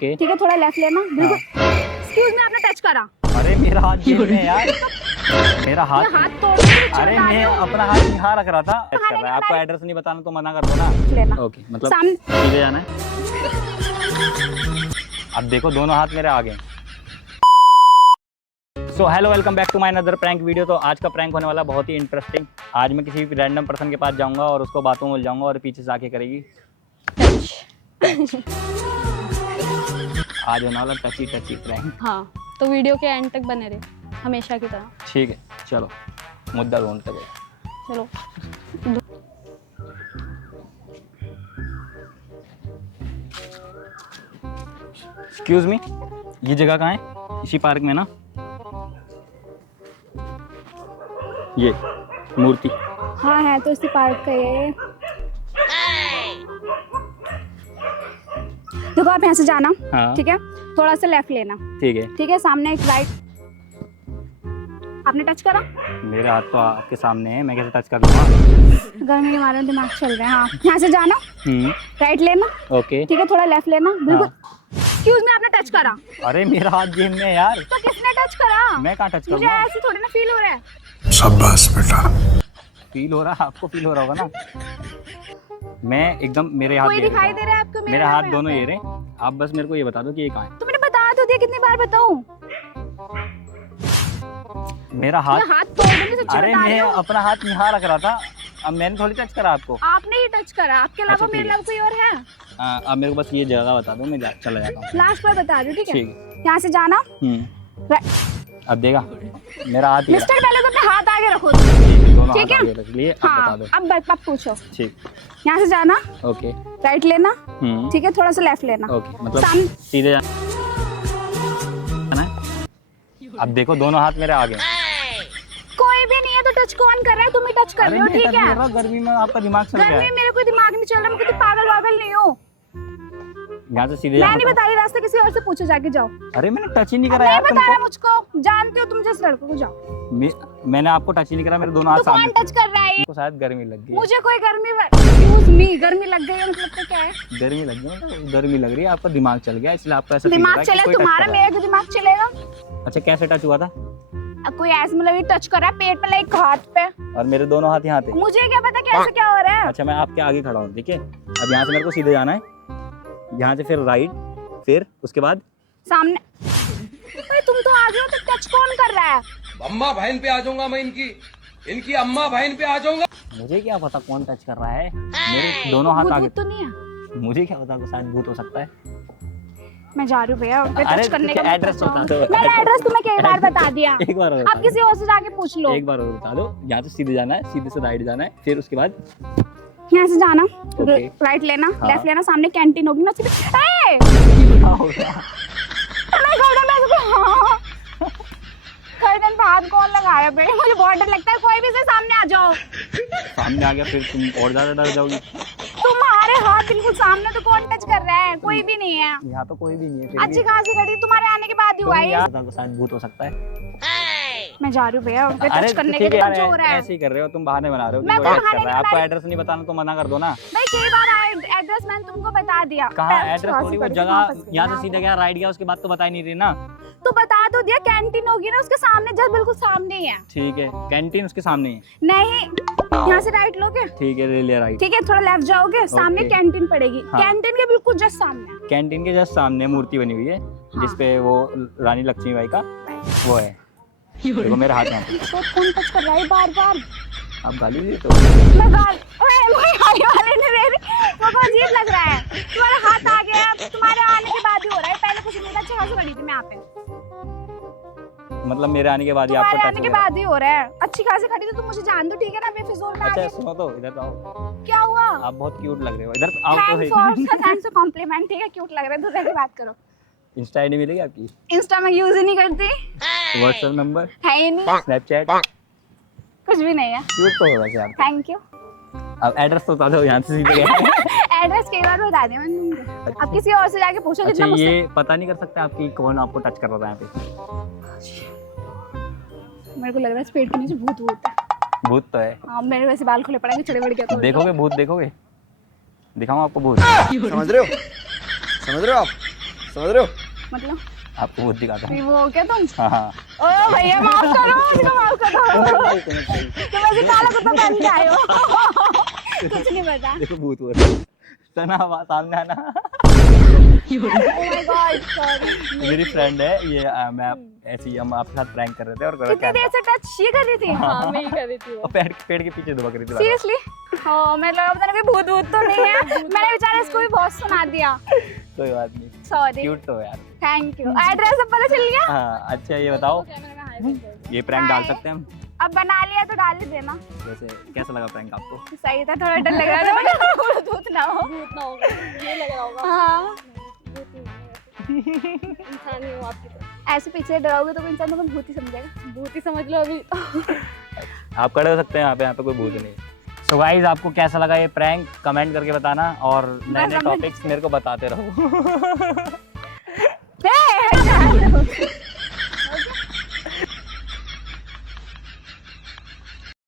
Okay ठीक है, थोड़ा लेफ्ट लेना बिल्कुल। एक्सक्यूज मी, आपने टच करा। अरे मेरा हाथ जेब में है यार, मेरा हाथ। ये हाथ तोड़ के अरे मैं अपना हाथ यहाँ रख रहा था। टच कर रहा है, आपको एड्रेस नहीं बताना तो मना कर दो ना। लेना। ओके, मतलब सामने सीधे जाना है। अब देखो दोनों हाथ मेरे आगे। So hello, welcome back to my another prank video. तो आज का प्रैंक होने वाला बहुत ही इंटरेस्टिंग। आज मैं किसी रैंडम पर्सन के पास जाऊंगा और उसको बातों में उलझाऊंगा और पीछे से आके करेगी आज होने वाला टची टची प्रैंक। हाँ, तो वीडियो के एंड तक बने रहे हमेशा की तरह। ठीक है, चलो मुद्दा ढूंढते गए। चलो। एक्सक्यूज मी, ये जगह कहाँ है? इसी पार्क में ना? ये मूर्ति। हाँ है तो इसी पार्क का ये। देखो आप यहाँ से जाना। हाँ। ठीक है, थोड़ा सा लेफ्ट लेना। ठीक है। ठीक है, सामने एक राइट। आपने टच करा? मेरे हाथ तो आपके सामने है, मैं कैसे टच कर लूँगा? गर्मी के मारे दिमाग चल रहे हैं। हाँ, यहाँ से जाना, राइट लेना। ओके। ठीक है, थोड़ा लेफ्ट लेना बिल्कुल। हाँ। एक्सक्यूज मी, आपने टच करा। अरे मेरा हाथ जेब में है यार। तो किसने टच करा? मैं कहाँ टच मुझे करूँगा? ऐसे थोड़ी ना फील हो रहा है। शाबाश बेटा। फील हो रहा है, आपको फील हो रहा होगा ना। मैं एकदम, मेरे हाथ कोई दिखाई दे रहा है आपको? मेरे हाथ दोनों ये रहे। आप बस मेरे को ये बता दो कि ये कहाँ है। तो मैंने बता तो दिया, कितनी बार बताऊं? मेरा हाथ। मैं हाथ तोड़ दूंगी, सच्ची अरे बता रही मैं हूँ। अपना हाथ यहाँ रख रहा था, अब मैंने थोड़ी टच करा आपको। आपने ही टच करा, आपके अलावा अच्छा, मेरे ठीक है। अलावा कोई और है? अब मेरे को बस ये जगह बता दो, मैं चला जाता हूँ। लास्ट बार बता रही हूँ, ठीक है? ठीक है। यहाँ से जाना। अब देगा मेरा हाथ ही मिस्टर, पहले तो अपने हाथ आगे रखो। दोनों ठीक हाथ है? आगे रख लिए। अब हाँ, बता दो। अब पूछो। ठीक। यहाँ से जाना, ओके। राइट लेना। हम्म। ठीक है, थोड़ा सा लेफ्ट लेना। ओके, मतलब सामने सीधे जाना है। अब देखो दोनों हाथ मेरे आगे। कोई भी नहीं है तो टच कौन कर रहा है? तुम ही टच कर रहे हो, ठीक है? गर्मी में आपका दिमाग चल गया गर्मी है। में मेरे कोई दिमाग नहीं चल रहा, मैं कोई पागल वागल नहीं हूँ। यहाँ से सीधे मैं जाना नहीं था। बता रही, रास्ता किसी और से पूछो, जाके जाओ। अरे मैंने टच ही नहीं करा नहीं यार बता रहा तुमको। मुझको, जानते हो तुम जिस लड़कों को, जाओ। मैंने आपको टच ही नहीं करा, मेरे दोनों हाथ तो कौन सामने। टच कर रहा है? आपको शायद गर्मी लग गई है। मुझे कोई गर्मी लग गई है, मतलब तो क्या है? गर्मी लग गई है, गर्मी लग रही है, आपका दिमाग चल गया इसलिए आपको ऐसा फील हो दिमाग रहा है कि चले कोई touch तुम्हारा, कर रहा है। मेरा तो दिमाग चलेगा। अच्छा, कैसे टच हुआ था? अब कोई ऐसे मतलब ये टच कर रहा है पेट पे, लाइक हाथ पे। और मेरे दोनों हाथ यहाँ थे। मुझे क्या पता कैसे क्या हो रहा है? अच्छा, मैं आपके आगे खड़ा हूँ, ठीक है? अब यहाँ से मेरे को सीधे जाना है, यहाँ से फिर राइट, फिर उसके बाद सामने। अरे तुम तो आगे हो, तो टच कौन कर रहा है? अम्मा बहन पे आ जाऊंगा मैं, इनकी अम्मा बहन पे आ जाऊंगा। मुझे क्या पता कौन टच कर रहा है। मेरे दोनों हाथ भूत आगे। भूत तो नहीं है? मुझे क्या पता, शायद भूत हो सकता है। मैं जा रही हूँ भैया, उनपे अरे टच करने तो का एड्रेस बता दो। मैंने एड्रेस तुम्हें कई बार बता दिया। एक बार और आप बता किसी और से जाके पूछ लो। दो। एक बार और बता दो। यहाँ से सीधे जाना है, सीधे से राइट जाना है, फिर उसके बाद यहाँ से जाना, ओके। राइट लेना, हाँ। लेफ्ट लेना, सामने कैंटीन होगी ना, सीधे। ए! क्या हो गया? मैं गर्दन में हाँ। गर्दन पे हाथ कौन लगाया बे? मुझे बहुत डर लगता है, कोई भी से सामने आ जाओ। सामने आ गया फिर तुम और ज्यादा डर जाओगी। तुम्हारे हाथ बिल्कुल सामने, तो कौन टच कर रहा है? कोई भी नहीं है। यहाँ तो कोई भी नहीं है फिर अच्छी भी। खासी खड़ी, तुम्हारे आने के बाद ही हुआ तुम है। यार, शायद भूत हो सकता है। मैं जा रही हूँ भैया, उनपे अरे टच करने ठीक के है लिए जो हो रहा यार, है। ऐसे ही कर रहे हो तुम, बहाने बना रहे हो कि मैं कोई कोई टच कर बहाने रहा है। नहीं आपको बना एड्रेस नहीं बताना तो मना कर दो ना। भाई कई बार एड्रेस मैंने तुमको बता दिया। कहाँ एड्रेस थोड़ी, वो जगह यहाँ से सीधा सीधा गया, राइट गया, उसके बाद तो बता ही नहीं रही ना। तो बता तो दिया, कैंटीन होगी ना उसके सामने, जस्ट बिल्कुल सामने ही है। ठीक है, कैंटीन उसके सामने ही है। नहीं, यहाँ से राइट लोगे, ठीक है, ले लिया राइट। ठीक है, थोड़ा लेफ्ट जाओगे, सामने ओके। कैंटीन पड़ेगी। हाँ। कैंटीन के बिल्कुल जस्ट सामने। कैंटीन के जस्ट सामने मूर्ति बनी हुई है, जिसपे वो रानी लक्ष्मीबाई का वो है। देखो मेरे हाथ में। तो कौन टच कर रहा है बार बार? आप गाली दे तो। मैं गाली वाले नहीं दे रही, मेरे को अजीब लग रहा है। तुम्हारा हाथ आ गया, तुम्हारे आने के बाद ही हो रहा है। पहले कुछ नहीं था, अच्छी खासी खड़ी थी मैं यहाँ पे। मतलब मेरे आने के बाद ही आपको तुम्हारे टच आने के बाद ही हो रहा है। अच्छी खासी खड़ी थी, तुम मुझे जान दो, ठीक है ना? बेफिजूल में अच्छा आगे। सुनो तो, इधर तो आओ। क्या हुआ? आप बहुत क्यूट लग रहे हो, इधर आओ तो थैंक्स फॉर कॉम्प्लीमेंट। ठीक है, क्यूट लग रहा है, दूसरे की बात करो। इंस्टा आईडी मिलेगी आपकी? इंस्टा में यूज ही नहीं करती, व्हाट्सएप नंबर, है ही नहीं, स्नैपचैट? कुछ भी नहीं है। क्यूट तो होगा यार। Thank you. अब एड्रेस तो बता दो, यहाँ से सीधे गए। एड्रेस कई बार बता दिया मैंने तुमको। अब किसी और से जाके पूछो अच्छा, जितना मुझसे। ये पता नहीं कर सकते आपकी कौन आपको टच कर रहा था यहाँ पे? मेरे को लग रहा है इस पेट के नीचे भूत भूत है। भूत तो है। हाँ, मेरे वैसे बाल खुले पड़ेंगे, चढ़े बढ़ गया तो देखोगे भूत, देखोगे? दिखाऊं आपको भूत? समझ रहे हो आप? समझ रहे हो? मतलब आपको भूत दिखाता हूँ। वो क्या तुम? हाँ ओ भैया माफ करो, मुझको माफ करो। तुम ऐसे काला कुत्ता पहन के आए हो। कुछ नहीं पता। देखो भूत हो रहा है। सना सामने आना। Oh my God, sorry। मेरी फ्रेंड है ये, मैं ऐसे ही हम आपके साथ प्रैंक कर रहे थे और कितनी देर से टच ये कर रही थी? हाँ मैं ही कर रही थी वो। और पेड़ के पीछे दुबक रही थी। सीरियसली? हाँ, मैं लगा पता नहीं कोई भूत भूत तो नहीं है। मैंने बेचारा इसको भी बहुत सुना दिया। कोई बात नहीं, सॉरी। क्यूट तो हो यार। Thank you. एड्रेस सब पता चल गया? हाँ अच्छा ये बताओ, कैमरे में हाय बोल। ये प्रैंक डाल Hi। सकते हैं हम? अब बना लिया तो डाल ही देना। जैसे कैसा लगा प्रैंक आपको? सही था, थोड़ा डर लग रहा था भूत भूत ना हो। भूत ना होगा, ये लग रहा होगा। हाँ, भूत नहीं है, इंसान ही हूँ आपकी तरह। ऐसे पीछे डराओगे तो कोई इंसान तो भूत ही समझेगा। भूत ही समझ लो अभी। आप खड़े हो सकते हैं यहाँ पे कोई भूत नहीं। सो गाइज आपको कैसा लगा ये प्रैंक कमेंट करके बताना और नए नए समझ- टॉपिक्स मेरे को बताते रहो।